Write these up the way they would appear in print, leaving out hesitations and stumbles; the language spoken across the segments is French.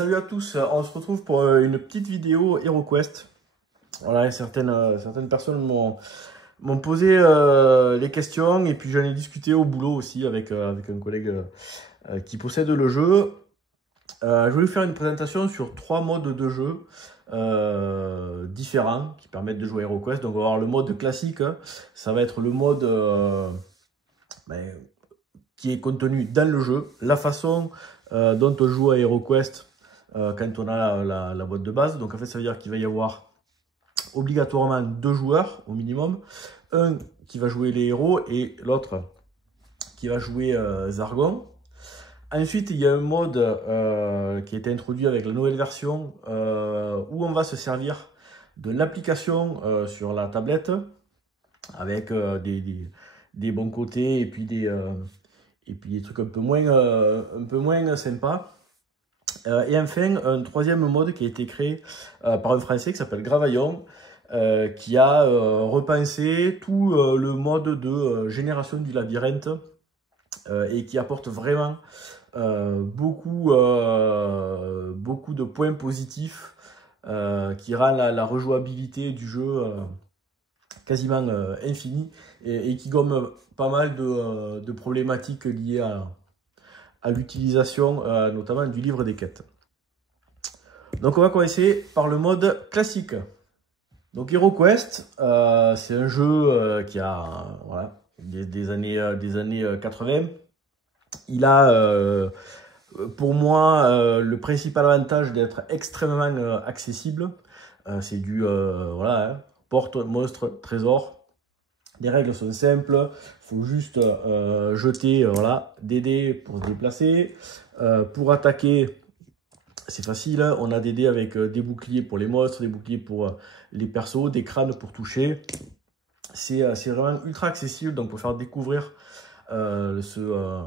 Salut à tous, on se retrouve pour une petite vidéo HeroQuest. Voilà, certaines personnes m'ont posé les questions et puis j'en ai discuté au boulot aussi avec un collègue qui possède le jeu. Je voulais faire une présentation sur 3 modes de jeu différents qui permettent de jouer à HeroQuest. Donc on va avoir le mode classique, ça va être le mode qui est contenu dans le jeu, la façon dont on joue à HeroQuest quand on a la boîte de base. Donc en fait ça veut dire qu'il va y avoir obligatoirement 2 joueurs au minimum, un qui va jouer les héros et l'autre qui va jouer Zargon. Ensuite il y a un mode qui a été introduit avec la nouvelle version où on va se servir de l'application sur la tablette avec des bons côtés et puis des trucs un peu moins sympas. Et enfin, un troisième mode qui a été créé par un Français qui s'appelle Gravaillon, qui a repensé tout le mode de génération du labyrinthe et qui apporte vraiment beaucoup de points positifs, qui rend la rejouabilité du jeu quasiment infinie et qui gomme pas mal de problématiques liées à l'utilisation notamment du livre des quêtes. Donc on va commencer par le mode classique. Donc HeroQuest, c'est un jeu qui a voilà, des années 80. Il a pour moi le principal avantage d'être extrêmement accessible. C'est du voilà, hein, porte, monstre, trésor. Les règles sont simples, il faut juste jeter voilà, des dés pour se déplacer. Pour attaquer, c'est facile, on a des dés avec des boucliers pour les monstres, des boucliers pour les persos, des crânes pour toucher. C'est vraiment ultra accessible, donc pour faire découvrir ce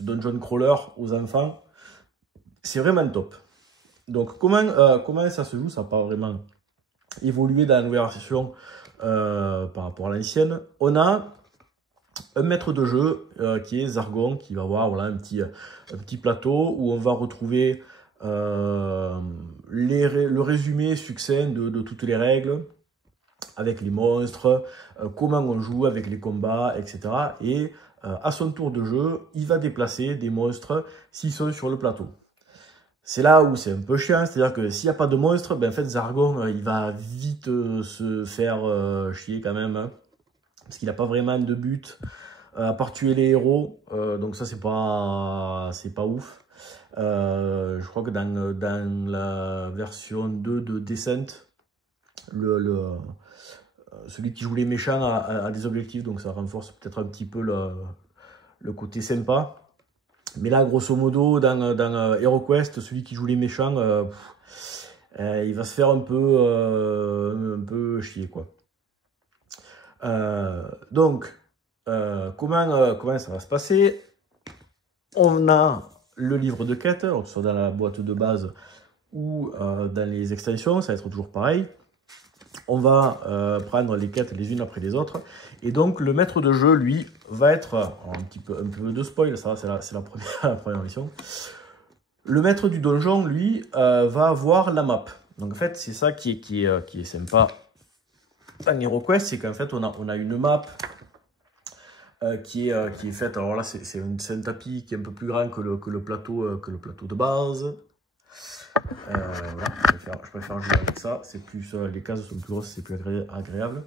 dungeon crawler aux enfants, c'est vraiment top. Donc comment ça se joue, ça n'a pas vraiment évolué dans la nouvelle version par rapport à l'ancienne. On a un maître de jeu qui est Zargon, qui va avoir voilà, un petit plateau où on va retrouver le résumé succinct de toutes les règles, avec les monstres, comment on joue avec les combats, etc. Et à son tour de jeu, il va déplacer des monstres s'ils sont sur le plateau. C'est là où c'est un peu chiant, c'est-à-dire que s'il n'y a pas de monstre, ben en fait Zargon il va vite se faire chier quand même, hein, parce qu'il n'a pas vraiment de but à part tuer les héros, donc ça c'est pas ouf. Je crois que dans la version 2 de Descent, celui qui joue les méchants a des objectifs, donc ça renforce peut-être un petit peu le côté sympa. Mais là, grosso modo, dans HeroQuest, celui qui joue les méchants, il va se faire un peu chier, quoi. Donc, comment ça va se passer? On a le livre de quête, que ce soit dans la boîte de base ou dans les extensions, ça va être toujours pareil. On va prendre les quêtes les unes après les autres. Et donc, le maître de jeu, lui, va être... un peu de spoil, ça c'est la première mission. Le maître du donjon, lui, va avoir la map. Donc, en fait, c'est ça qui est sympa dans HeroQuest, c'est qu'en fait, on a une map qui est faite... Alors là, c'est un tapis qui est un peu plus grand que le plateau de base. Voilà, je préfère jouer avec ça, c'est plus les cases sont plus grosses, c'est plus agréable.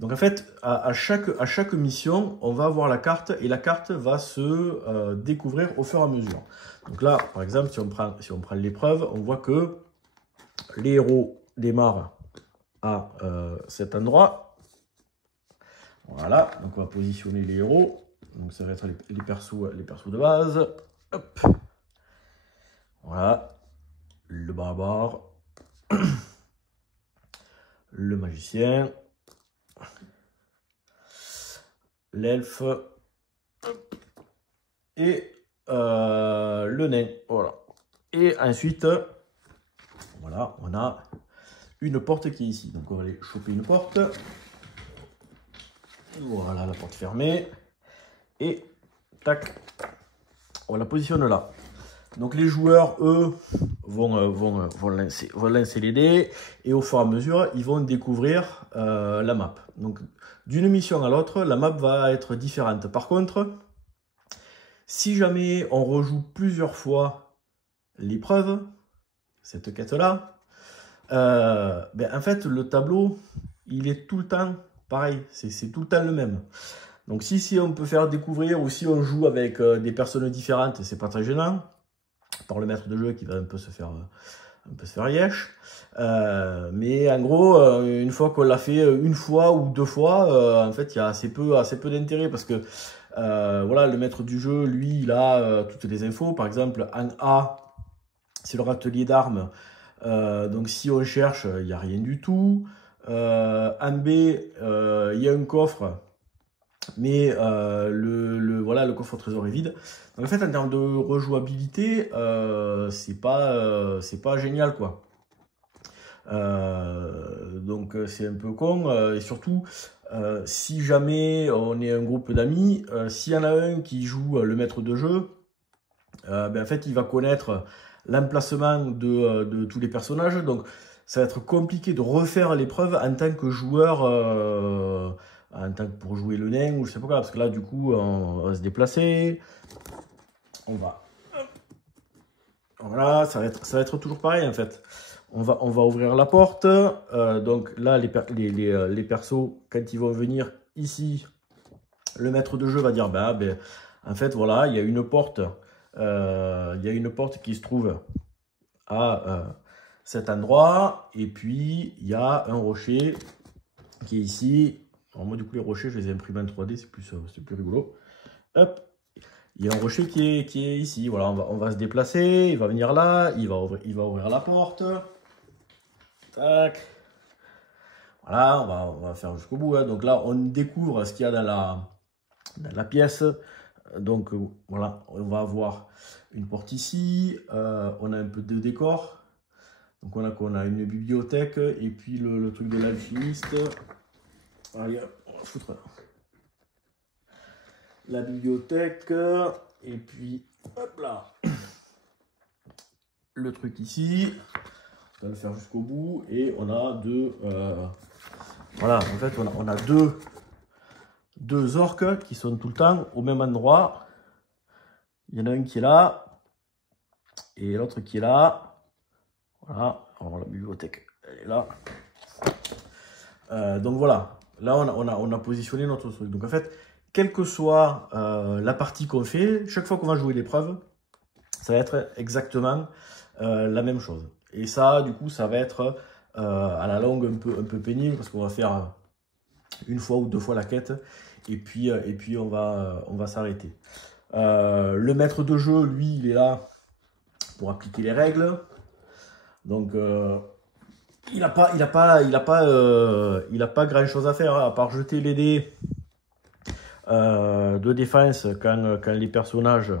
Donc en fait, à chaque mission, on va avoir la carte et la carte va se découvrir au fur et à mesure. Donc là, par exemple, si on prend l'épreuve, on voit que les héros démarrent à cet endroit. Voilà, donc on va positionner les héros. Donc ça va être les persos de base. Hop. Voilà. Le barbare, le magicien, l'elfe et le nain. Voilà. Et ensuite, voilà, on a une porte qui est ici. Donc on va aller choper une porte. Voilà, la porte fermée. Et tac, on la positionne là. Donc les joueurs, eux, vont lancer les dés et au fur et à mesure, ils vont découvrir la map. Donc d'une mission à l'autre, la map va être différente. Par contre, si jamais on rejoue plusieurs fois l'épreuve, cette quête-là, en fait, le tableau, il est tout le temps pareil, c'est tout le temps le même. Donc si on peut faire découvrir ou si on joue avec des personnes différentes, c'est pas très gênant. Par le maître de jeu qui va un peu se faire yesh. Mais en gros, une fois qu'on l'a fait une fois ou deux fois, en fait, il y a assez peu d'intérêt parce que voilà, le maître du jeu, lui, il a toutes les infos. Par exemple, en A, c'est le râtelier d'armes. Donc si on cherche, il n'y a rien du tout. En B, il y a un coffre, mais voilà, le coffre au trésor est vide. Donc, en fait, en termes de rejouabilité, c'est pas génial, quoi. Donc c'est un peu con. Et surtout, si jamais on est un groupe d'amis, s'il y en a un qui joue le maître de jeu, en fait, il va connaître l'emplacement de tous les personnages. Donc, ça va être compliqué de refaire l'épreuve en tant que joueur, pour jouer le nain ou je sais pas quoi. Parce que là, du coup, on va se déplacer. On va. Voilà, ça va être toujours pareil en fait. On va ouvrir la porte. Donc là, les persos, quand ils vont venir ici, le maître de jeu va dire en fait, voilà, il y a une porte. Il y a une porte qui se trouve à cet endroit. Et puis, il y a un rocher qui est ici. Alors, moi, du coup, les rochers, je les ai imprimés en 3D, c'est plus rigolo. Hop. Il y a un rocher qui est ici. Voilà, on va se déplacer. Il va venir là. Il va ouvrir la porte. Tac. Voilà, on va faire jusqu'au bout. Hein. Donc là, on découvre ce qu'il y a dans la pièce. Donc voilà, on va avoir une porte ici. On a un peu de décor. Donc on a une bibliothèque. Et puis le truc de l'alchimiste. Allez, on va foutre la bibliothèque. Et puis, hop là. Le truc ici. On va le faire jusqu'au bout. Et on a voilà, en fait, on a deux orques qui sont tout le temps au même endroit. Il y en a un qui est là. Et l'autre qui est là. Voilà. Alors, la bibliothèque, elle est là. Donc voilà. Là, on a positionné notre truc. Donc en fait, quelle que soit la partie qu'on fait, chaque fois qu'on va jouer l'épreuve, ça va être exactement la même chose. Et ça, du coup, ça va être à la longue un peu pénible parce qu'on va faire une fois ou deux fois la quête et puis on va s'arrêter. Le maître de jeu, lui, il est là pour appliquer les règles. Donc, il n'a pas grand chose à faire hein, à part jeter les dés de défense quand les personnages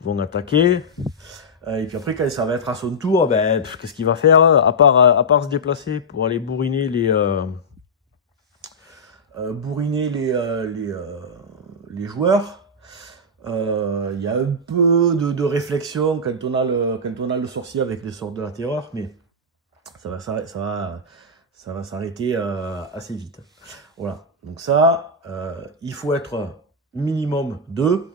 vont attaquer. Et puis après, quand ça va être à son tour, qu'est-ce qu'il va faire à part se déplacer pour aller bourriner les joueurs. Il y a un peu de réflexion quand on a le sorcier avec les sorts de la terreur, mais ça va s'arrêter assez vite. Voilà, donc ça, il faut être minimum 2.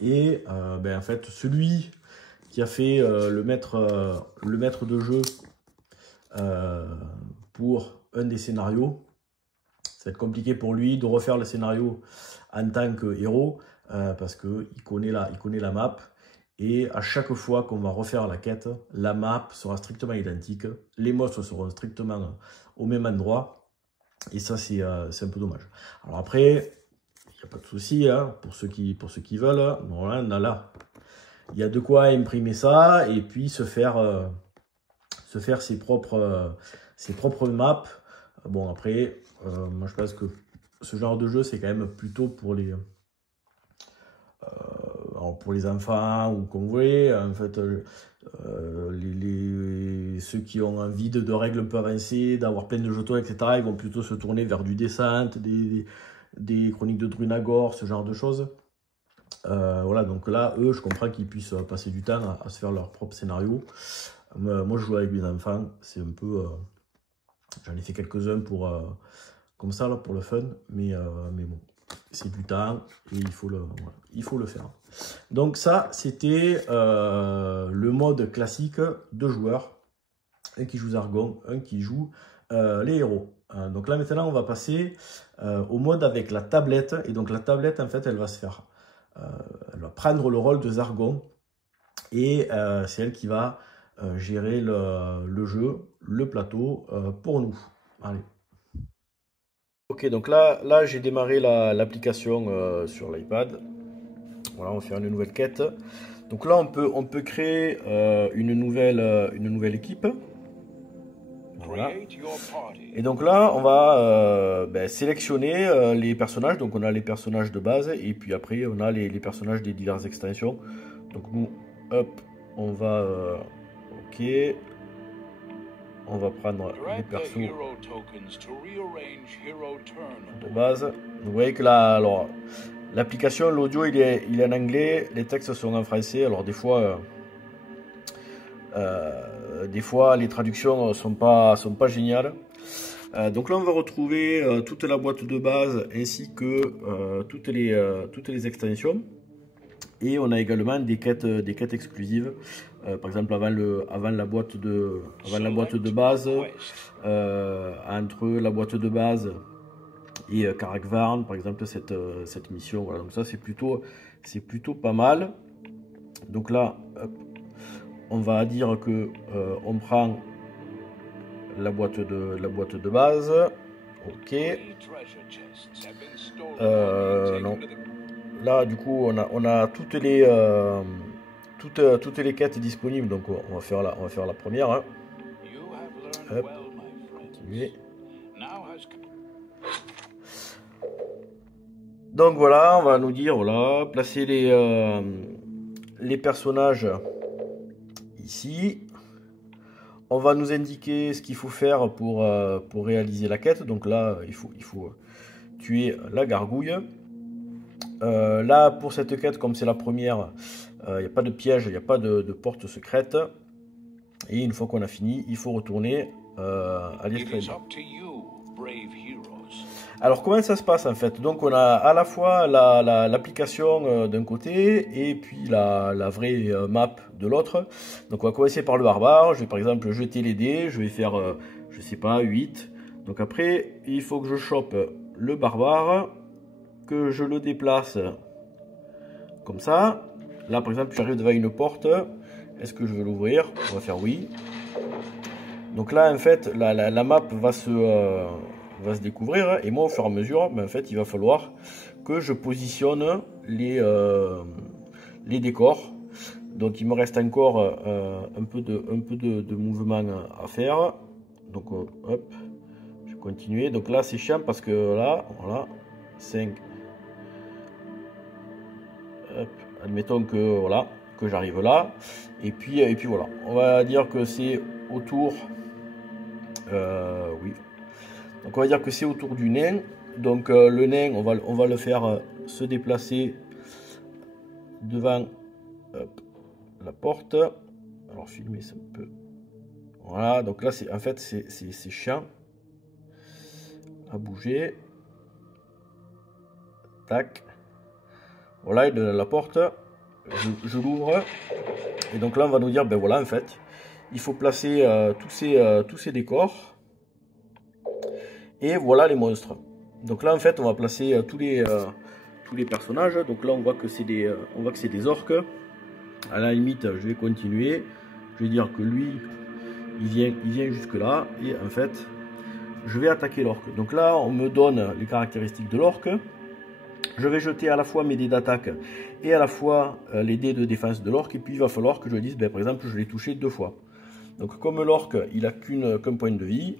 Et en fait, celui qui a fait le maître de jeu pour un des scénarios, ça va être compliqué pour lui de refaire le scénario en tant que héros parce qu'il connaît la map. Et à chaque fois qu'on va refaire la quête, la map sera strictement identique. Les monstres seront strictement au même endroit. Et ça, c'est un peu dommage. Alors après, il n'y a pas de souci hein, pour ceux qui veulent. Bon, là, il y a de quoi imprimer ça et puis se faire ses propres maps. Bon, après, moi je pense que ce genre de jeu, c'est quand même plutôt pour les enfants ou comme vous voulez. En fait, ceux qui ont envie de règles un peu avancées, d'avoir plein de jetons, etc., ils vont plutôt se tourner vers du Descent, des chroniques de Drunagor, ce genre de choses. Voilà, donc là, eux, je comprends qu'ils puissent passer du temps à se faire leur propre scénario. Moi, je joue avec mes enfants, c'est un peu... j'en ai fait quelques-uns pour comme ça, là, pour le fun, mais bon, c'est du temps et voilà, il faut le faire. Donc ça, c'était le mode classique de joueurs. Un qui joue Zargon, un qui joue les héros. Donc là, maintenant, on va passer au mode avec la tablette. Et donc la tablette, en fait, elle va se faire... elle va prendre le rôle de Zargon et c'est elle qui va gérer le jeu, le plateau pour nous. Allez. Ok, donc là j'ai démarré l'application sur l'iPad. Voilà, on va faire une nouvelle quête. Donc là, on peut créer une nouvelle équipe. Voilà. Et donc là, on va sélectionner les personnages. Donc on a les personnages de base et puis après on a les personnages des diverses extensions. Donc nous, hop, on va... ok. On va prendre les persos de base. Vous voyez que là, alors, l'application, l'audio, il est en anglais, les textes sont en français. Alors des fois les traductions sont pas géniales. Donc là, on va retrouver toute la boîte de base ainsi que toutes les extensions. Et on a également des quêtes exclusives. Par exemple, avant la boîte de base, entre la boîte de base et Karakvarn, par exemple, cette mission. Voilà. Donc ça, c'est plutôt pas mal. Donc là, hop, on va dire que on prend la boîte de base. Ok. Non. Là, du coup, on a toutes les quêtes disponibles. Donc, on va faire la première. Hein. Hop. Continuer. Donc voilà, on va nous dire, voilà, placer les personnages ici. On va nous indiquer ce qu'il faut faire pour réaliser la quête. Donc là, il faut tuer la gargouille. Là, pour cette quête, comme c'est la première, il n'y a pas de piège, il n'y a pas de porte secrète. Et une fois qu'on a fini, il faut retourner à l'escalier. Alors, comment ça se passe en fait? Donc, on a à la fois l'application d'un côté et puis la vraie map de l'autre. Donc, on va commencer par le barbare. Je vais par exemple jeter les dés. Je vais faire, je sais pas, 8. Donc, après, il faut que je chope le barbare, que je le déplace comme ça. Là, par exemple, j'arrive devant une porte. Est-ce que je veux l'ouvrir? On va faire oui. Donc là, en fait, la map va se découvrir. Et moi, au fur et à mesure, en fait, il va falloir que je positionne les décors. Donc, il me reste encore un peu de mouvement à faire. Donc, hop, je vais continuer. Donc là, c'est chiant parce que là, voilà, 5. Hop, admettons que voilà, que j'arrive là. Et puis voilà, on va dire que c'est autour. Oui. Donc on va dire que c'est autour du nain. Donc le nain, on va le faire se déplacer devant la porte. Alors filmer ça un peu. Voilà, donc là c'est en fait c'est chiant à bouger. Tac. Voilà, et de la porte, je l'ouvre. Et donc là on va nous dire, ben voilà, en fait, il faut placer tous ces décors. Et voilà les monstres. Donc là en fait on va placer tous les personnages. Donc là on voit que c'est des orques. À la limite je vais continuer. Je vais dire que lui il vient jusque là. Et en fait je vais attaquer l'orque. Donc là on me donne les caractéristiques de l'orque. Je vais jeter à la fois mes dés d'attaque et à la fois les dés de défense de l'orque. Et puis il va falloir que je dise, ben, par exemple, je l'ai touché 2 fois. Donc comme l'orque, il a qu'un point de vie,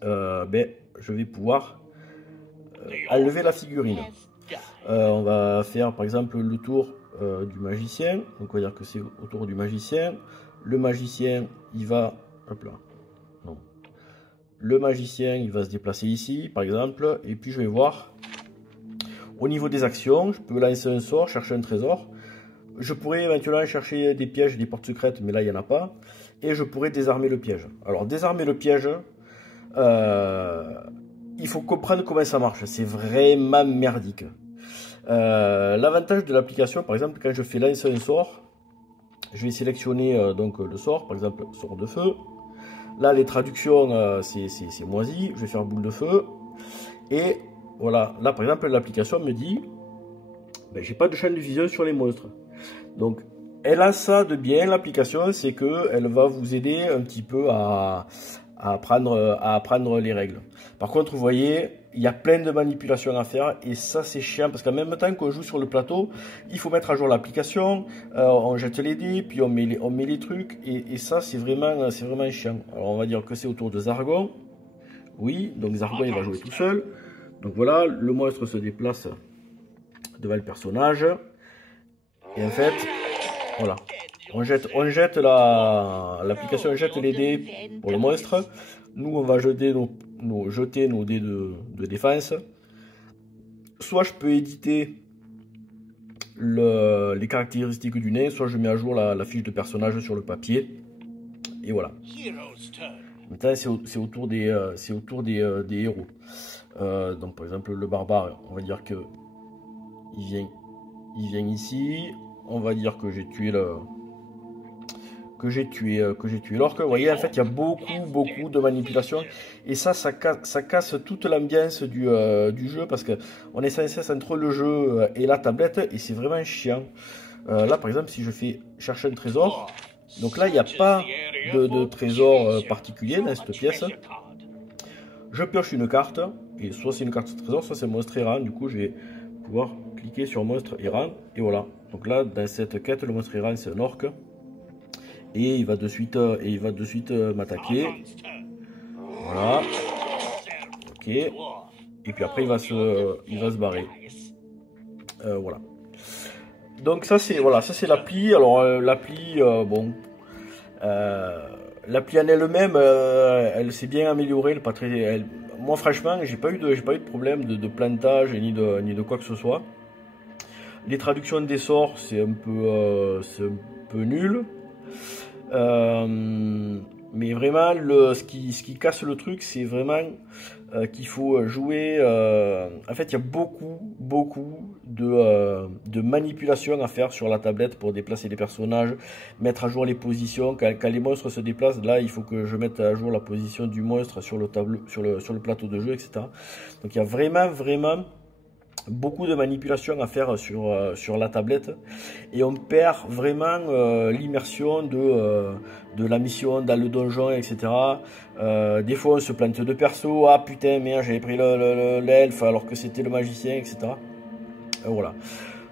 ben, je vais pouvoir enlever la figurine. On va faire par exemple le tour du magicien. Donc on va dire que c'est au tour du magicien. Le magicien, il va... Hop là. Non. Le magicien, il va se déplacer ici, par exemple. Et puis je vais voir... Au niveau des actions, je peux lancer un sort, chercher un trésor. Je pourrais éventuellement chercher des pièges, des portes secrètes, mais là il n'y en a pas. Et je pourrais désarmer le piège. Alors désarmer le piège, il faut comprendre comment ça marche. C'est vraiment merdique. L'avantage de l'application, par exemple, quand je fais lancer un sort, je vais sélectionner donc le sort, par exemple sort de feu. Là les traductions c'est moisi, je vais faire boule de feu. Et voilà, là par exemple l'application me dit ben, j'ai pas de champ de vision sur les monstres. Donc elle a ça de bien l'application, c'est que elle va vous aider un petit peu à apprendre les règles. Par contre vous voyez, il y a plein de manipulations à faire et ça c'est chiant parce qu'en même temps qu'on joue sur le plateau, il faut mettre à jour l'application, on jette les dés, puis on met les trucs et ça c'est vraiment chiant. Alors on va dire que c'est autour de Zargon. Oui, donc Zargon il va jouer tout seul. Donc voilà, le monstre se déplace devant le personnage. Et en fait, voilà. On jette l'application jette les dés pour le monstre. Nous, on va jeter nos dés de défense. Soit je peux éditer les caractéristiques du nain, soit je mets à jour la fiche de personnage sur le papier. Et voilà. Maintenant, c'est autour des héros. Donc, par exemple, le barbare, on va dire que il vient ici. On va dire que j'ai tué l'orque. Vous voyez, en fait, il y a beaucoup de manipulations. Et ça casse toute l'ambiance du jeu parce qu'on est sans cesse entre le jeu et la tablette et c'est vraiment chiant. Là, par exemple, si je fais chercher un trésor, donc là, il n'y a pas de trésor particulier dans cette pièce. Je pioche une carte, et soit c'est une carte de trésor, soit c'est monstre errant. Du coup, je vais pouvoir cliquer sur monstre errant, et voilà. Donc là, dans cette quête, le monstre errant, c'est un orque. Et il va de suite, m'attaquer. Voilà. Ok. Et puis après, il va se barrer. Voilà. Donc ça, c'est l'appli. Alors, l'appli, bon... l'appli en elle-même, elle s'est bien améliorée. Moi, franchement, j'ai pas eu de problème de plantage ni de quoi que ce soit. Les traductions des sorts, c'est un peu nul. Mais vraiment, ce qui casse le truc, c'est vraiment qu'il faut jouer. En fait, il y a beaucoup de manipulations à faire sur la tablette pour déplacer les personnages, mettre à jour les positions. Quand les monstres se déplacent, là, il faut que je mette à jour la position du monstre sur le tableau, sur le plateau de jeu, etc. Donc, il y a vraiment beaucoup de manipulations à faire sur la tablette et on perd vraiment l'immersion de la mission dans le donjon, etc. Des fois on se plante de perso, ah putain merde j'avais pris l'elfe alors que c'était le magicien, etc. Voilà.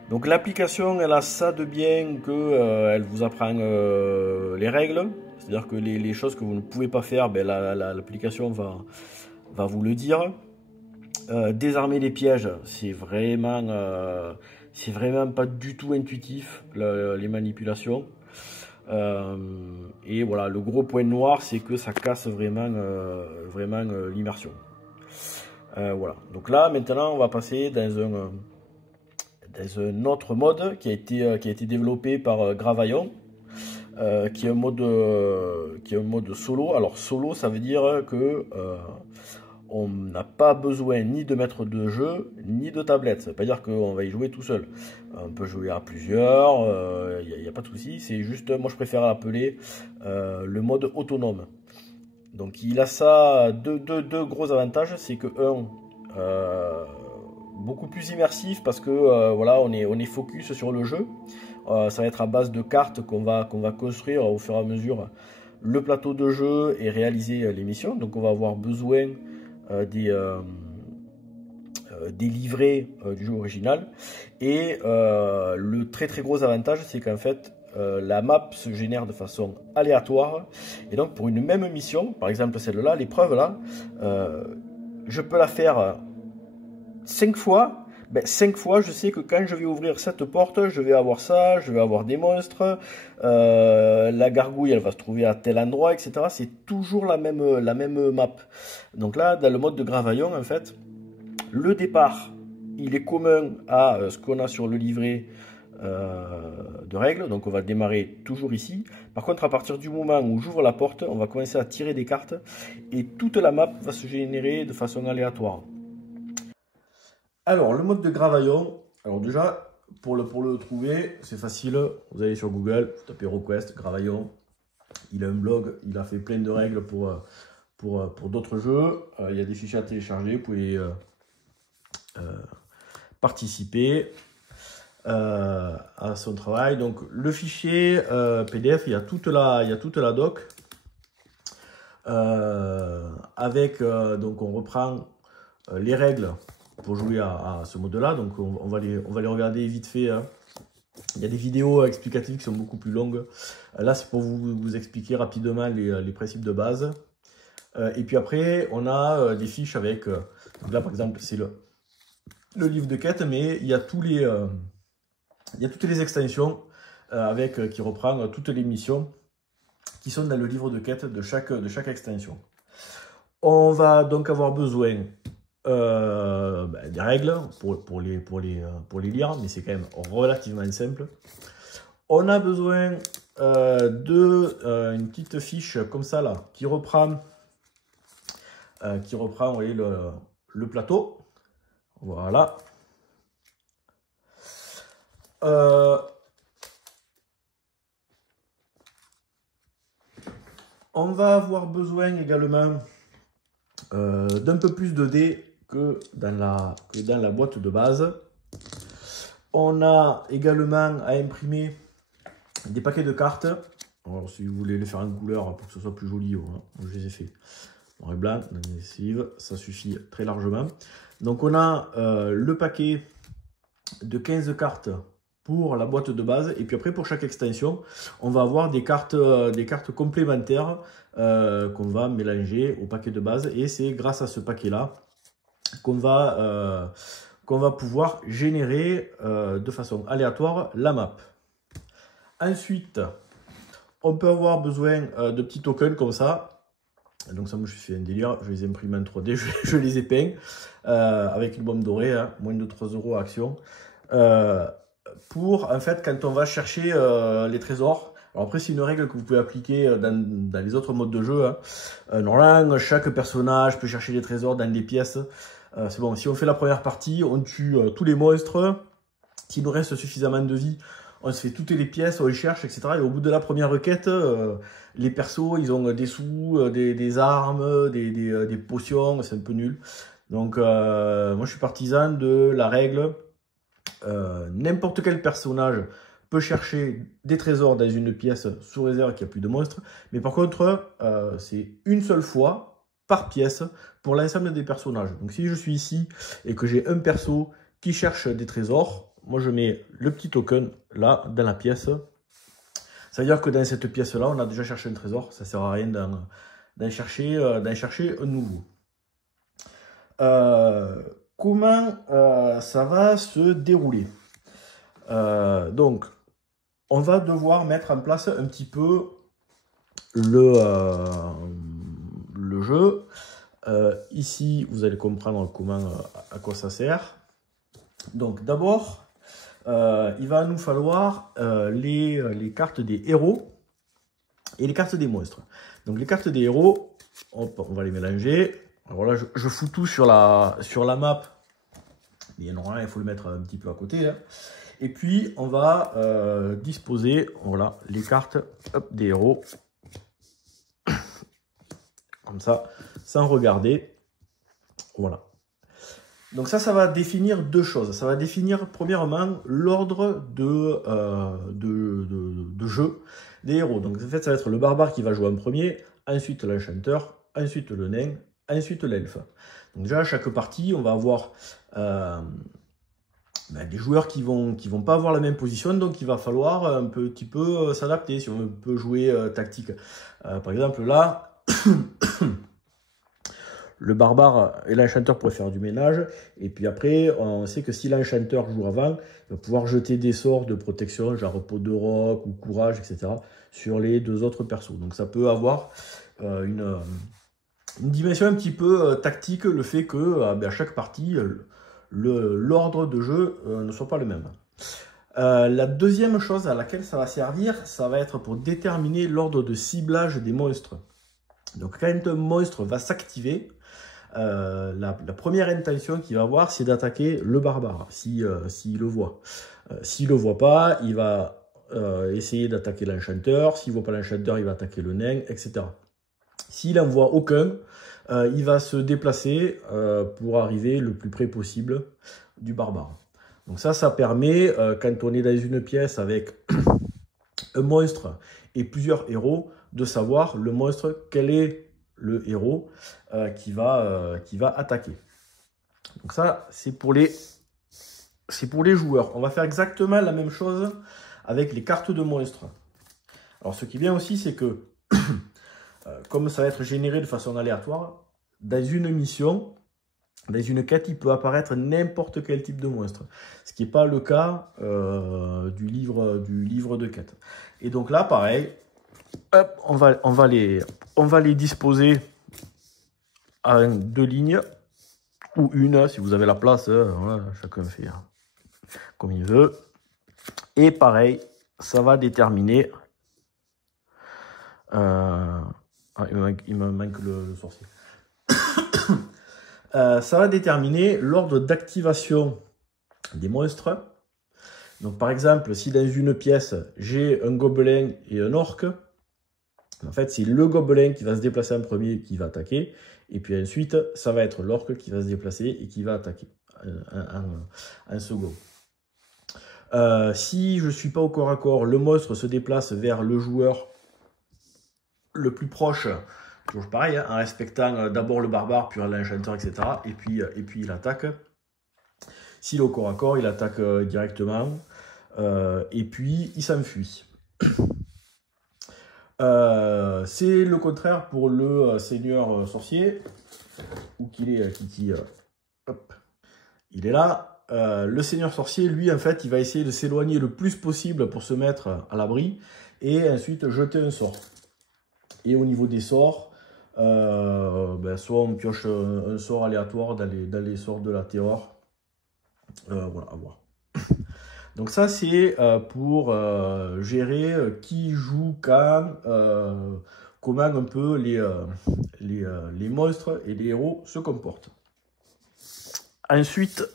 Donc l'application elle a ça de bien que elle vous apprend les règles, c'est à dire que les choses que vous ne pouvez pas faire, ben, l'application va vous le dire. Désarmer les pièges, c'est vraiment pas du tout intuitif les manipulations. Et voilà, le gros point noir, c'est que ça casse vraiment l'immersion. Voilà. Donc là, maintenant, on va passer dans un autre mode qui a été développé par Gravaillon. Qui est un mode solo. Alors solo, ça veut dire que on n'a pas besoin ni de maître de jeu, ni de tablette. Ça ne veut pas dire qu'on va y jouer tout seul. On peut jouer à plusieurs, il n'y a pas de souci. C'est juste, moi je préfère l'appeler le mode autonome. Donc il a ça, deux gros avantages. C'est que beaucoup plus immersif parce que voilà, on est focus sur le jeu. Ça va être à base de cartes qu'on va construire au fur et à mesure le plateau de jeu et réaliser les missions. Donc on va avoir besoin des livrets du jeu original. Et le très gros avantage, c'est qu'en fait, la map se génère de façon aléatoire. Et donc pour une même mission, par exemple celle-là, l'épreuve là, je peux la faire 5 fois. Ben, 5 fois, je sais que quand je vais ouvrir cette porte, je vais avoir ça, je vais avoir des monstres, la gargouille, elle va se trouver à tel endroit, etc. C'est toujours la même map. Donc là, dans le mode de Gravaillon, en fait, le départ il est commun à ce qu'on a sur le livret de règles. Donc on va démarrer toujours ici. Par contre, à partir du moment où j'ouvre la porte, on va commencer à tirer des cartes et toute la map va se générer de façon aléatoire. Alors, le mode de Gravaillon, alors déjà, pour le trouver, c'est facile. Vous allez sur Google, vous tapez HeroQuest, Gravaillon. Il a un blog, il a fait plein de règles pour d'autres jeux. Il y a des fichiers à télécharger, vous pouvez participer à son travail. Donc le fichier PDF, il y a toute la doc avec donc on reprend les règles pour jouer à ce mode là. Donc on va les regarder vite fait, hein. Il y a des vidéos explicatives qui sont beaucoup plus longues. Là c'est pour vous expliquer rapidement les principes de base. Et puis après on a des fiches avec donc là par exemple c'est le livre de quête, mais il y a toutes les extensions qui reprend toutes les missions qui sont dans le livre de quête de chaque extension. On va donc avoir besoin des règles pour les lire, mais c'est quand même relativement simple. On a besoin une petite fiche comme ça là qui reprend vous voyez, le plateau. Voilà. On va avoir besoin également d'un peu plus de dés que dans la boîte de base. On a également à imprimer des paquets de cartes. Alors, si vous voulez les faire en couleur pour que ce soit plus joli, voilà, je les ai fait noir et blanc, dans les lessives, ça suffit très largement. Donc on a le paquet de 15 cartes pour la boîte de base, et puis après pour chaque extension on va avoir des cartes complémentaires qu'on va mélanger au paquet de base, et c'est grâce à ce paquet là qu'on va pouvoir générer de façon aléatoire la map. Ensuite on peut avoir besoin de petits tokens comme ça. Donc ça, moi je fais un délire, je les imprime en 3D, je les ai peints avec une bombe dorée, hein, moins de 3 € à action. Pour, en fait, quand on va chercher les trésors, alors après c'est une règle que vous pouvez appliquer dans les autres modes de jeu, hein. Normalement, chaque personnage peut chercher les trésors dans des pièces. C'est bon, si on fait la première partie, on tue tous les monstres, s'il nous reste suffisamment de vie, on se fait toutes les pièces, on les cherche, etc. Et au bout de la première requête, les persos, ils ont des sous, des armes, des potions, c'est un peu nul. Donc, moi, je suis partisan de la règle. N'importe quel personnage peut chercher des trésors dans une pièce sous réserve qu'il n'y a plus de monstres. Mais par contre, c'est une seule fois par pièce pour l'ensemble des personnages. Donc, si je suis ici et que j'ai un perso qui cherche des trésors, moi, je mets le petit token là, dans la pièce. Ça veut dire que dans cette pièce-là, on a déjà cherché un trésor. Ça ne sert à rien d'en chercher un nouveau. Comment ça va se dérouler? Donc, on va devoir mettre en place un petit peu le jeu. Ici, vous allez comprendre à quoi ça sert. Donc, d'abord, il va nous falloir les cartes des héros et les cartes des monstres. Donc les cartes des héros, hop, on va les mélanger. Alors là, je fous tout sur la map. Mais normalement, il faut le mettre un petit peu à côté, hein. Et puis, on va disposer, voilà, les cartes, hop, des héros. Comme ça, sans regarder. Voilà. Donc ça va définir deux choses. Ça va définir premièrement l'ordre de jeu des héros. Donc en fait, ça va être le barbare qui va jouer en premier, ensuite l'enchanteur, ensuite le nain, ensuite l'elfe. Donc déjà, à chaque partie, on va avoir des joueurs qui vont pas avoir la même position, donc il va falloir un petit peu s'adapter si on peut jouer tactique. Par exemple, là... Le barbare et l'enchanteur pourraient faire du ménage. Et puis après, on sait que si l'enchanteur joue avant, il va pouvoir jeter des sorts de protection, genre peau de roc ou courage, etc. sur les deux autres persos. Donc ça peut avoir une dimension un petit peu tactique, le fait que à chaque partie, l'ordre de jeu ne soit pas le même. La deuxième chose à laquelle ça va servir, ça va être pour déterminer l'ordre de ciblage des monstres. Donc quand un monstre va s'activer, la première intention qu'il va avoir, c'est d'attaquer le barbare, s'il le voit. S'il ne le voit pas, il va essayer d'attaquer l'enchanteur. S'il ne voit pas l'enchanteur, il va attaquer le nain, etc. S'il n'en voit aucun, il va se déplacer pour arriver le plus près possible du barbare. Donc ça permet, quand on est dans une pièce avec un monstre et plusieurs héros, de savoir le monstre, quel est le héros qui va attaquer. Donc ça, c'est pour les joueurs. On va faire exactement la même chose avec les cartes de monstres. Alors ce qui est bien aussi, c'est que comme ça va être généré de façon aléatoire, dans une mission, dans une quête, il peut apparaître n'importe quel type de monstre. Ce qui n'est pas le cas du livre de quête. Et donc là, pareil, hop, on va les disposer en 2 lignes, ou une, si vous avez la place, voilà, chacun fait comme il veut. Et pareil, ça va déterminer... il me manque le sorcier. Ça va déterminer l'ordre d'activation des monstres. Donc par exemple, si dans une pièce, j'ai un gobelin et un orque, en fait, c'est le gobelin qui va se déplacer en premier et qui va attaquer. Et puis ensuite, ça va être l'orque qui va se déplacer et qui va attaquer en second. Si je ne suis pas au corps à corps, le monstre se déplace vers le joueur le plus proche, toujours pareil, hein, en respectant d'abord le barbare, puis l'enchanteur, etc. Et puis il attaque. S'il est au corps à corps, il attaque directement. Et puis il s'enfuit. C'est le contraire pour le seigneur sorcier, où qu'il est, hop, il est là. Le seigneur sorcier, lui, en fait, il va essayer de s'éloigner le plus possible pour se mettre à l'abri et ensuite jeter un sort. Et au niveau des sorts, soit on pioche un sort aléatoire dans les sorts de la terreur. Voilà, à voir. Donc ça, c'est pour gérer qui joue quand, comment un peu les monstres et les héros se comportent. Ensuite,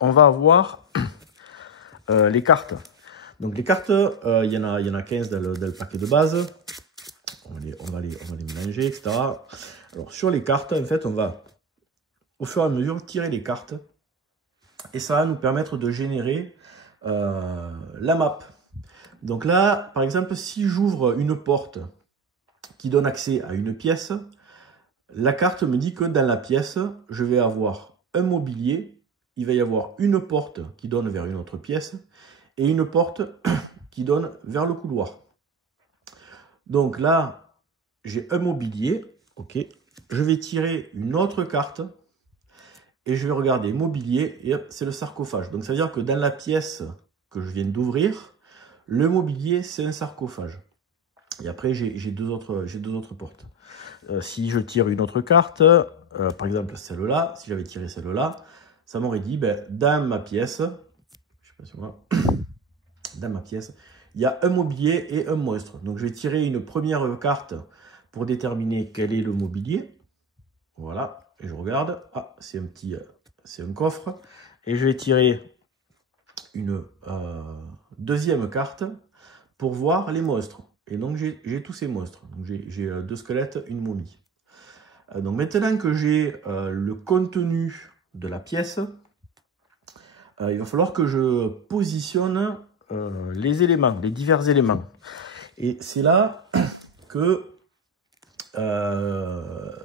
on va avoir les cartes. Donc les cartes, il y en a 15 dans le paquet de base. On va les mélanger, etc. Alors sur les cartes, en fait, on va au fur et à mesure tirer les cartes. Et ça va nous permettre de générer la map. Donc là, par exemple, si j'ouvre une porte qui donne accès à une pièce, la carte me dit que dans la pièce, je vais avoir un mobilier, il va y avoir une porte qui donne vers une autre pièce et une porte qui donne vers le couloir. Donc là, j'ai un mobilier, ok. Je vais tirer une autre carte et je vais regarder mobilier et hop, c'est le sarcophage. Donc ça veut dire que dans la pièce que je viens d'ouvrir, le mobilier c'est un sarcophage. Et après j'ai deux autres portes. Si je tire une autre carte, par exemple celle-là, si j'avais tiré celle-là, ça m'aurait dit dans ma pièce, je sais pas si moi, dans ma pièce, il y a un mobilier et un monstre. Donc je vais tirer une première carte pour déterminer quel est le mobilier. Voilà, et je regarde. Ah, c'est un coffre. Et je vais tirer une deuxième carte pour voir les monstres. Et donc j'ai tous ces monstres. Donc j'ai 2 squelettes, une momie. Donc maintenant que j'ai le contenu de la pièce, il va falloir que je positionne les éléments, les divers éléments. Et c'est là que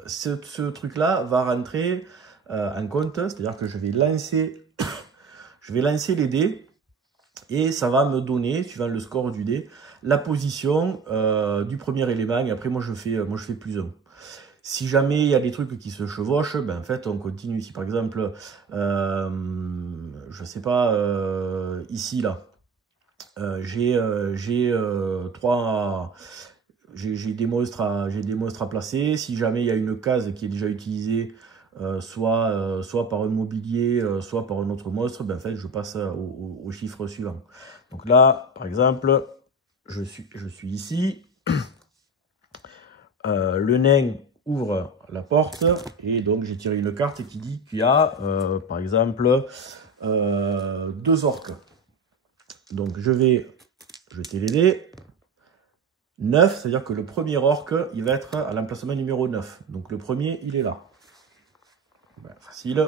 ce truc-là va rentrer en compte, c'est-à-dire que je vais lancer les dés et ça va me donner, suivant le score du dé, la position du premier élément. Et après, moi, je fais plus 1. Si jamais il y a des trucs qui se chevauchent, en fait, on continue. Si par exemple, je sais pas, ici, là, j'ai des monstres à placer. Si jamais il y a une case qui est déjà utilisée, soit par un mobilier, soit par un autre monstre, ben, en fait, je passe au chiffre suivant. Donc là, par exemple, je suis ici. Le nain ouvre la porte et donc j'ai tiré une carte qui dit qu'il y a, par exemple, 2 orques. Donc je vais jeter les dés. 9, c'est-à-dire que le premier orque, il va être à l'emplacement numéro 9. Donc le premier, il est là. Ben, facile.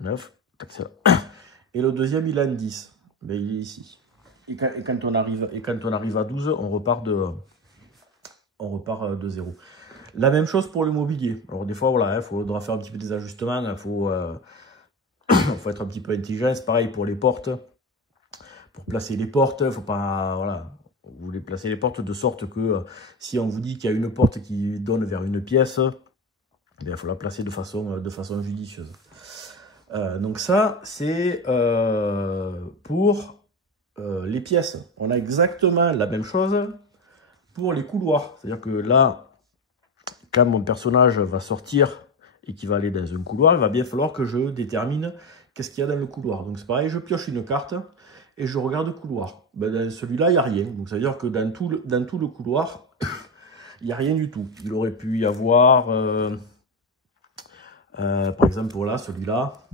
9, c'est là. Et le deuxième, il a un 10. Ben, il est ici. Et quand on arrive à 12, on repart de 0. La même chose pour le mobilier. Alors des fois, voilà, il faudra faire un petit peu des ajustements. Il faut être un petit peu intelligent. C'est pareil pour les portes. Pour placer les portes, il ne faut pas... Voilà, vous voulez placer les portes de sorte que si on vous dit qu'il y a une porte qui donne vers une pièce, il faut la placer de façon judicieuse. Donc ça, c'est pour les pièces. On a exactement la même chose pour les couloirs. C'est-à-dire que là, quand mon personnage va sortir et qu'il va aller dans un couloir, il va bien falloir que je détermine qu'est-ce qu'il y a dans le couloir. Donc c'est pareil, je pioche une carte et je regarde le couloir. Ben, dans celui-là, il n'y a rien. Donc ça veut dire que dans tout le couloir, il n'y a rien du tout. Il aurait pu y avoir, par exemple, voilà, celui-là,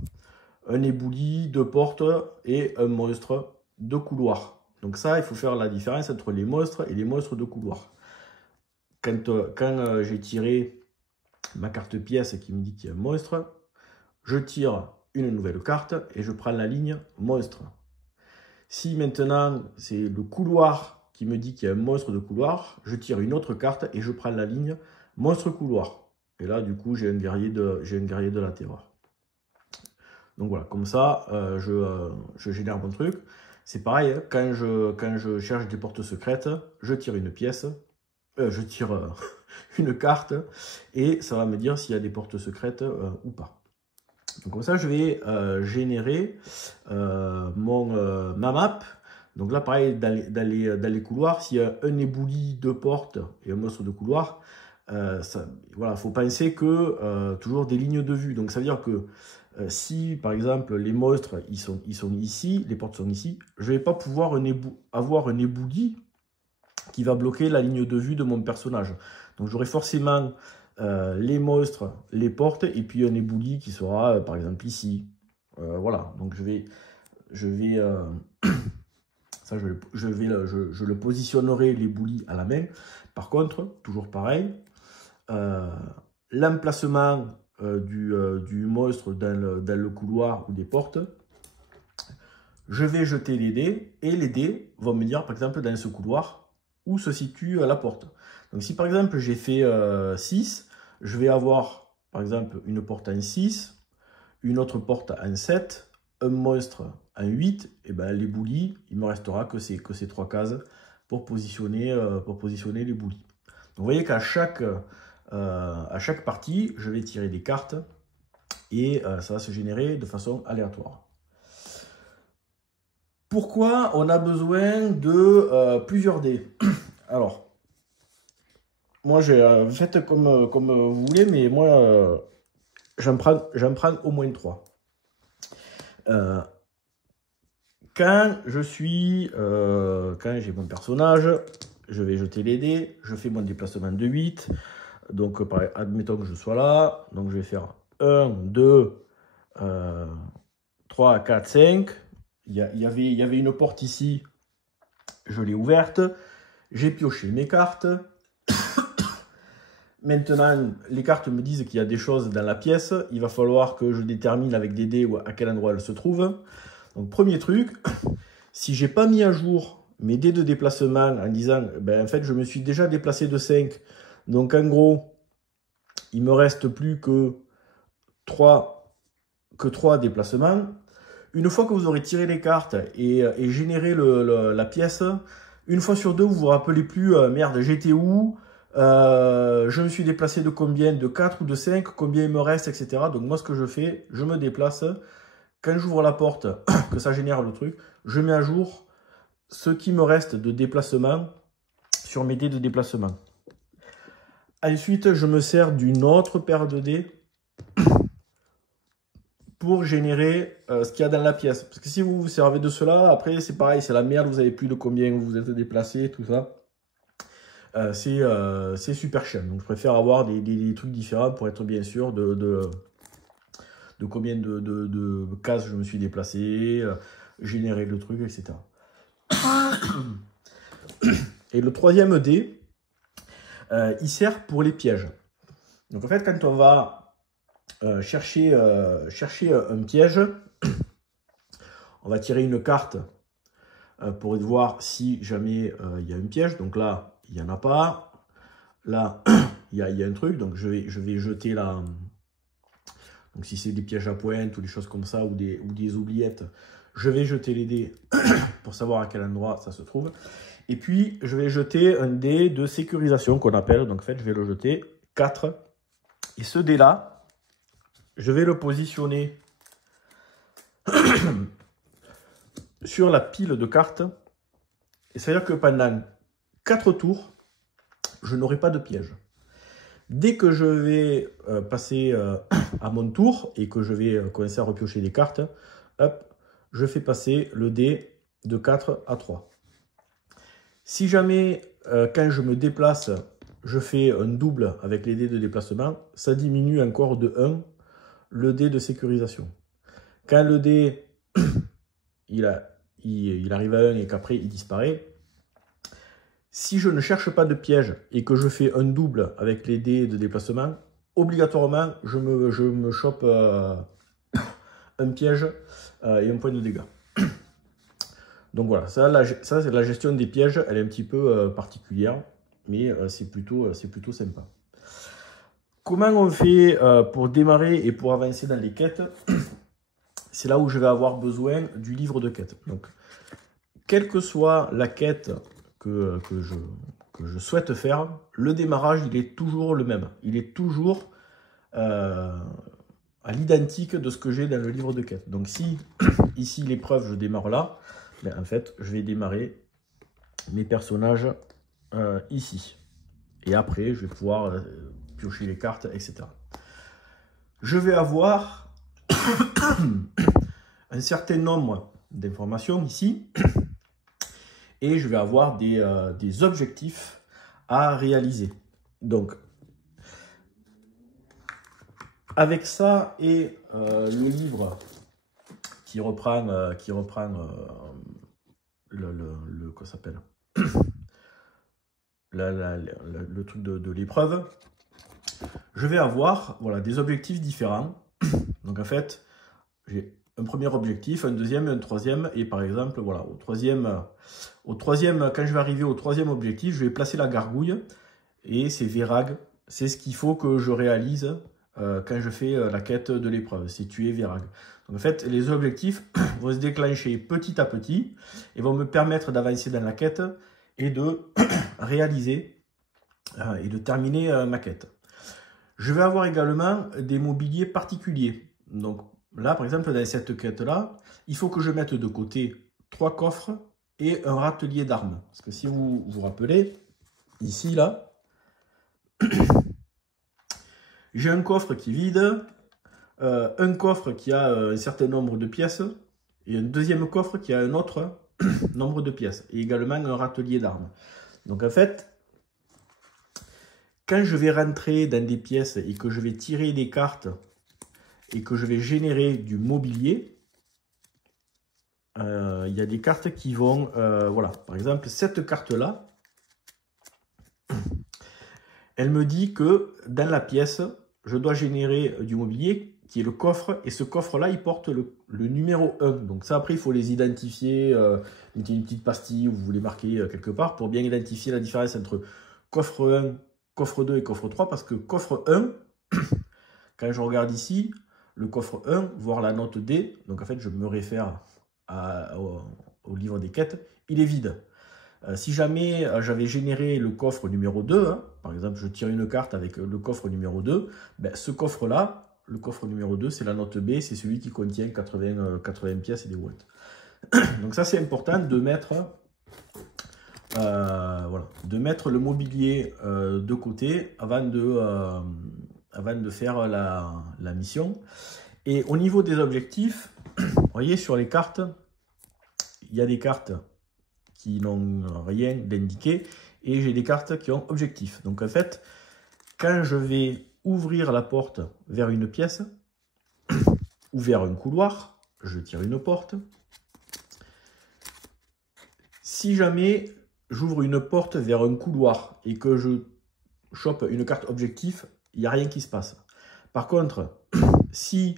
un éboulis, 2 portes et un monstre de couloir. Donc ça, il faut faire la différence entre les monstres et les monstres de couloir. Quand j'ai tiré ma carte pièce qui me dit qu'il y a un monstre, je tire une nouvelle carte et je prends la ligne monstre. Si maintenant c'est le couloir qui me dit qu'il y a un monstre de couloir, je tire une autre carte et je prends la ligne monstre couloir. Et là, du coup, j'ai un guerrier de la terreur. Donc voilà, comme ça, je génère mon truc. C'est pareil, hein, quand je cherche des portes secrètes, je tire une pièce, je tire une carte et ça va me dire s'il y a des portes secrètes ou pas. Donc comme ça, je vais générer ma map. Donc là, pareil, dans les couloirs, s'il y a un éboulis, 2 portes et un monstre de couloir, voilà, faut penser que toujours des lignes de vue. Donc ça veut dire que si, par exemple, les monstres, ils sont ici, les portes sont ici, je ne vais pas pouvoir avoir un éboulis qui va bloquer la ligne de vue de mon personnage. Donc j'aurai forcément les monstres, les portes, et puis un éboulis qui sera, par exemple, ici. Voilà, donc je le positionnerai l'éboulis à la main. Par contre, toujours pareil, l'emplacement du monstre dans le couloir ou des portes, je vais jeter les dés, et les dés vont me dire, par exemple, dans ce couloir, où se situe la porte. Donc si par exemple j'ai fait 6, je vais avoir par exemple une porte en 6, une autre porte en 7, un monstre en 8, et ben l'éboulis, il ne me restera que ces 3 cases pour positionner les boulis. Donc vous voyez qu'à chaque partie, je vais tirer des cartes et ça va se générer de façon aléatoire. Pourquoi on a besoin de plusieurs dés? Alors, moi, faites comme vous voulez, mais moi, j'en prends au moins 3. Quand j'ai mon personnage, je vais jeter les dés, je fais mon déplacement de 8. Donc, admettons que je sois là. Donc, je vais faire 1, 2, 3, 4, 5. Il y avait une porte ici, je l'ai ouverte, j'ai pioché mes cartes. Maintenant, les cartes me disent qu'il y a des choses dans la pièce, il va falloir que je détermine avec des dés à quel endroit elles se trouvent. Donc premier truc, si j'ai pas mis à jour mes dés de déplacement en disant, ben, en fait je me suis déjà déplacé de 5, donc en gros, il me reste plus que 3 déplacements. Une fois que vous aurez tiré les cartes et généré la pièce, une fois sur deux, vous vous rappelez plus, merde, j'étais où, je me suis déplacé de combien, de 4 ou de 5, combien il me reste, etc. Donc moi, ce que je fais, je me déplace. Quand j'ouvre la porte, que ça génère le truc, je mets à jour ce qui me reste de déplacement sur mes dés de déplacement. Ensuite, je me sers d'une autre paire de dés pour générer ce qu'il y a dans la pièce. Parce que si vous vous servez de cela, après c'est pareil, c'est la merde, vous avez plus de combien vous vous êtes déplacé, tout ça. C'est super cher. Donc je préfère avoir des trucs différents pour être bien sûr de combien de cases je me suis déplacé, générer le truc, etc. Et le troisième dé, il sert pour les pièges. Donc en fait, quand on va chercher un piège, on va tirer une carte pour voir si jamais il y a un piège. Donc là, il n'y en a pas. Là, il y a un truc. Donc je vais jeter la... Donc si c'est des pièges à pointe ou des choses comme ça, ou des oubliettes, je vais jeter les dés pour savoir à quel endroit ça se trouve. Et puis, je vais jeter un dé de sécurisation qu'on appelle. Donc en fait, je vais le jeter 4. Et ce dé-là, je vais le positionner sur la pile de cartes. Et c'est-à-dire que pendant 4 tours, je n'aurai pas de piège. Dès que je vais passer à mon tour et que je vais commencer à repiocher des cartes, hop, je fais passer le dé de 4 à 3. Si jamais, quand je me déplace, je fais un double avec les dés de déplacement, ça diminue encore de 1 le dé de sécurisation. Quand le dé il arrive à 1 et qu'après il disparaît, si je ne cherche pas de piège et que je fais un double avec les dés de déplacement, obligatoirement, je me chope un piège et un point de dégâts. Donc voilà, ça c'est la gestion des pièges, elle est un petit peu particulière, mais c'est plutôt sympa. Comment on fait pour démarrer et pour avancer dans les quêtes? C'est là où je vais avoir besoin du livre de quête. Donc, quelle que soit la quête que je souhaite faire, le démarrage, il est toujours le même. Il est toujours à l'identique de ce que j'ai dans le livre de quête. Donc, si ici, l'épreuve, je démarre là, ben, en fait, je vais démarrer mes personnages ici. Et après, je vais pouvoir piocher les cartes, etc. Je vais avoir un certain nombre d'informations ici. Et je vais avoir des objectifs à réaliser. Donc, avec ça et le livre qui reprend quoi s'appelle le truc de l'épreuve, je vais avoir voilà, des objectifs différents. Donc en fait, j'ai un premier objectif, un deuxième, un troisième, et par exemple, voilà, au troisième, quand je vais arriver au troisième objectif, je vais placer la gargouille, et c'est Verag, c'est ce qu'il faut que je réalise quand je fais la quête de l'épreuve, c'est tuer Verag. Donc en fait, les objectifs vont se déclencher petit à petit, et vont me permettre d'avancer dans la quête, et de réaliser, et de terminer ma quête. Je vais avoir également des mobiliers particuliers, donc là, par exemple, dans cette quête-là, il faut que je mette de côté 3 coffres et un râtelier d'armes. Parce que si vous vous rappelez, ici, là, j'ai un coffre qui est vide, un coffre qui a un certain nombre de pièces, et un deuxième coffre qui a un autre nombre de pièces, et également un râtelier d'armes. Donc en fait, quand je vais rentrer dans des pièces et que je vais tirer des cartes, et que je vais générer du mobilier, il y a des cartes qui vont... voilà, par exemple, cette carte-là, elle me dit que dans la pièce, je dois générer du mobilier qui est le coffre, et ce coffre-là, il porte le numéro 1. Donc ça, après, il faut les identifier, mettez une petite pastille, ou vous les marquez quelque part, pour bien identifier la différence entre coffre 1, coffre 2 et coffre 3, parce que coffre 1, quand je regarde ici, le coffre 1, voire la note D, donc en fait je me réfère au livre des quêtes, il est vide. Si jamais j'avais généré le coffre numéro 2, hein, par exemple je tire une carte avec le coffre numéro 2, ben, ce coffre-là, le coffre numéro 2, c'est la note B, c'est celui qui contient 80 pièces et des ouettes. Donc ça c'est important de mettre, voilà, de mettre le mobilier de côté avant de faire la mission. Et au niveau des objectifs, vous voyez sur les cartes, il y a des cartes qui n'ont rien d'indiqué et j'ai des cartes qui ont objectif. Donc en fait, quand je vais ouvrir la porte vers une pièce ou vers un couloir, je tire une porte. Si jamais j'ouvre une porte vers un couloir et que je chope une carte objectif, il n'y a rien qui se passe. Par contre, si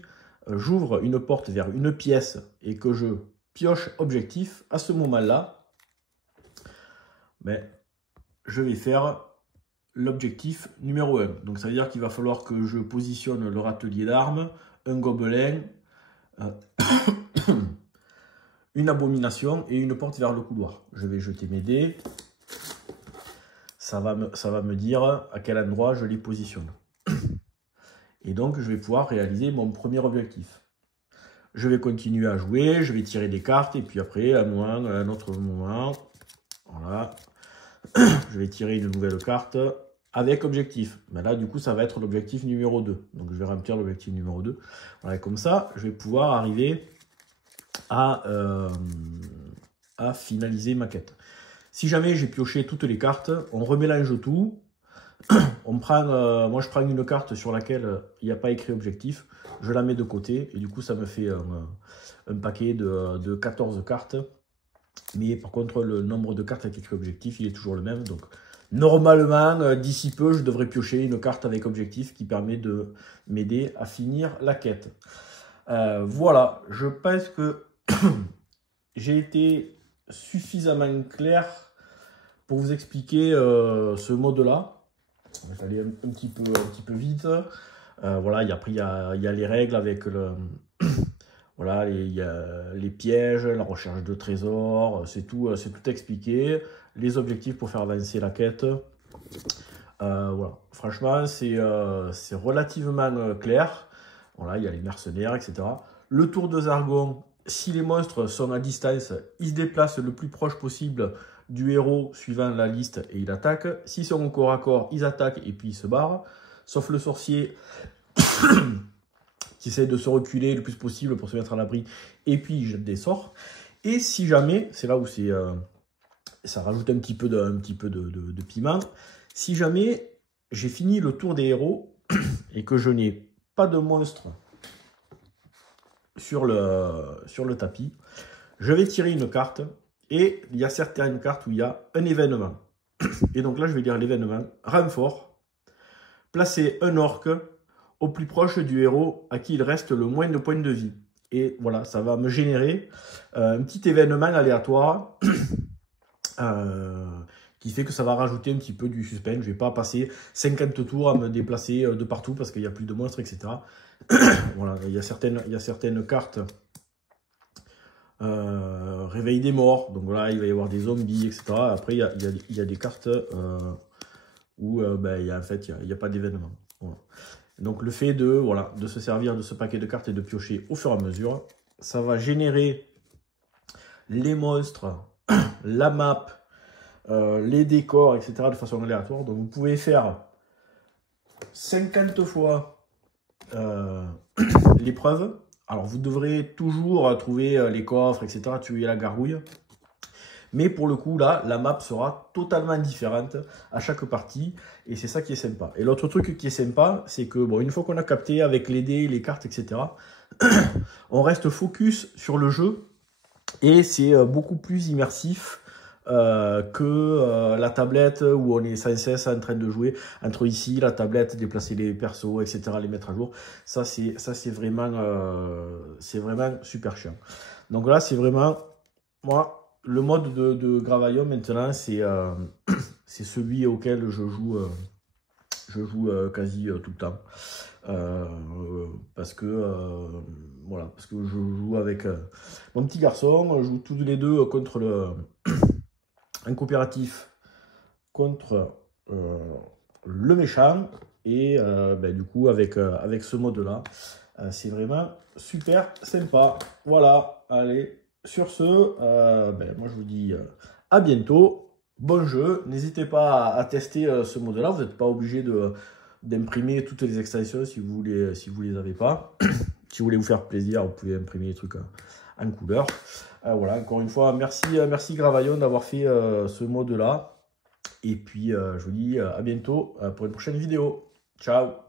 j'ouvre une porte vers une pièce et que je pioche objectif, à ce moment-là, ben, je vais faire l'objectif numéro 1. Donc ça veut dire qu'il va falloir que je positionne le râtelier d'armes, un gobelin, une abomination et une porte vers le couloir. Je vais jeter mes dés. Ça va me dire à quel endroit je les positionne. Et donc, je vais pouvoir réaliser mon premier objectif. Je vais continuer à jouer, je vais tirer des cartes, et puis après, à un autre moment, voilà, je vais tirer une nouvelle carte avec objectif. Mais là, du coup, ça va être l'objectif numéro 2. Donc, je vais remplir l'objectif numéro 2. Voilà, et comme ça, je vais pouvoir arriver à finaliser ma quête. Si jamais j'ai pioché toutes les cartes, on remélange tout. On prend, moi, je prends une carte sur laquelle il n'y a pas écrit objectif. Je la mets de côté et du coup, ça me fait un paquet de 14 cartes. Mais par contre, le nombre de cartes avec écrit objectif, il est toujours le même. Donc, normalement, d'ici peu, je devrais piocher une carte avec objectif qui permet de m'aider à finir la quête. Voilà, je pense que j'ai été suffisamment clair pour vous expliquer ce mode-là. Je vais aller un petit peu vite. Voilà, et après, il y a les règles avec le... Voilà, il y a les pièges, la recherche de trésors, c'est tout expliqué. Les objectifs pour faire avancer la quête. Voilà, franchement, c'est relativement clair. Voilà, il y a les mercenaires, etc. Le tour de Zargon, si les monstres sont à distance, ils se déplacent le plus proche possible du héros suivant la liste et il attaque. S'ils sont au corps à corps, ils attaquent et puis ils se barrent. Sauf le sorcier qui essaie de se reculer le plus possible pour se mettre à l'abri et puis il jette des sorts. Et si jamais, c'est là où ça rajoute un petit peu de piment, si jamais j'ai fini le tour des héros et que je n'ai pas de monstre sur le tapis, je vais tirer une carte. Et il y a certaines cartes où il y a un événement. Et donc là, je vais dire l'événement renfort. Placer un orc au plus proche du héros à qui il reste le moins de points de vie. Et voilà, ça va me générer un petit événement aléatoire qui fait que ça va rajouter un petit peu du suspense. Je ne vais pas passer 50 tours à me déplacer de partout parce qu'il n'y a plus de monstres, etc. Voilà, il y a certaines cartes. Réveil des morts, donc voilà, il va y avoir des zombies, etc. Après, il y a des cartes où en fait, il n'y a pas d'événement. Voilà. Donc, le fait de se servir de ce paquet de cartes et de piocher au fur et à mesure, ça va générer les monstres, la map, les décors, etc. de façon aléatoire. Donc, vous pouvez faire 50 fois l'épreuve. Alors, vous devrez toujours trouver les coffres, etc., tuer la gargouille. Mais pour le coup, là, la map sera totalement différente à chaque partie. Et c'est ça qui est sympa. Et l'autre truc qui est sympa, c'est que, bon, une fois qu'on a capté avec les dés, les cartes, etc., on reste focus sur le jeu. Et c'est beaucoup plus immersif que la tablette où on est sans cesse en train de jouer entre ici, la tablette, déplacer les persos, etc., les mettre à jour. Ça, c'est vraiment super chiant. Donc là, c'est vraiment, moi, le mode de Gravaion maintenant, c'est celui auquel je joue quasi tout le temps. Parce que je joue avec mon petit garçon, on joue tous les deux contre un coopératif contre le méchant et du coup avec ce mode là c'est vraiment super sympa. Voilà, allez, sur ce moi je vous dis à bientôt, bon jeu, n'hésitez pas à tester ce mode là, vous n'êtes pas obligé d'imprimer toutes les extensions si vous les avez pas. Si vous voulez vous faire plaisir, vous pouvez imprimer les trucs en couleur. Voilà, encore une fois, merci Gravaillon d'avoir fait ce mode-là. Et puis, je vous dis à bientôt pour une prochaine vidéo. Ciao!